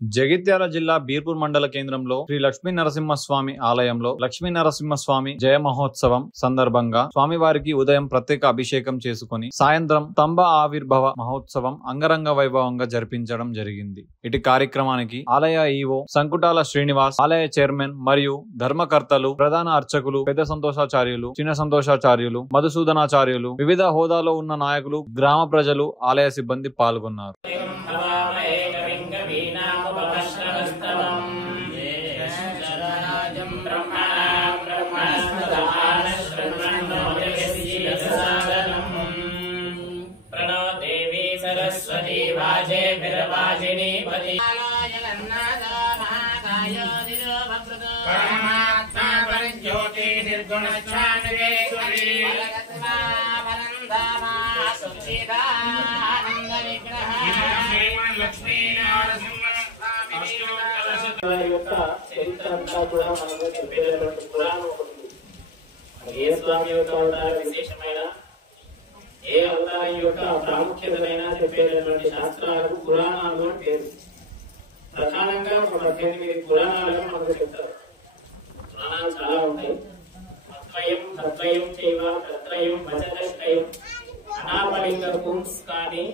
జగిత్యాల జిల్లా బీర్పూర్ మండల కేంద్రంలో శ్రీ లక్ష్మీ నరసింహస్వామి ఆలయంలో లక్ష్మీ నరసింహస్వామి జయ మహోత్సవం సందర్భంగా స్వామివారికి ఉదయం ప్రత్యేక అభిషేకం చేసుకుని సాయంత్రం స్తంభ ఆవిర్భవ మహోత్సవం అంగరంగ వైభవంగా జరిపించడం జరిగింది. ఇటు కార్యక్రమానికి ఆలయ ఈవో సంకుటాల శ్రీనివాస్, ఆలయ చైర్మన్ మరియు ధర్మకర్తలు, ప్రధాన అర్చకులు పెద్ద సంతోషాచార్యులు, చిన్న సంతోషాచార్యులు, మధుసూదనాచార్యులు, వివిధ హోదాలో ఉన్న నాయకులు, గ్రామ ప్రజలు, ఆలయ సిబ్బంది పాల్గొన్నారు. सरस्वती वाजे विरवाजिनी पति परमात्मा परज्योति निर्गुणच्छान्वेश्वरी लक्ष्मी విశేషమైన ఏ అవతారం యొక్క ప్రాముఖ్యతలైనా చెప్పేటటువంటి శాస్త్రాలకు పురాణాలు అని పేరు. ప్రధానంగా ఒక 18 పురాణాలను మనకు చెప్తారు. పురాణాలు చాలా ఉంటాయి. తత్వయం చైవ తత్రయం వచనశ్రయం అనాపలింగ పుంస్ కానీ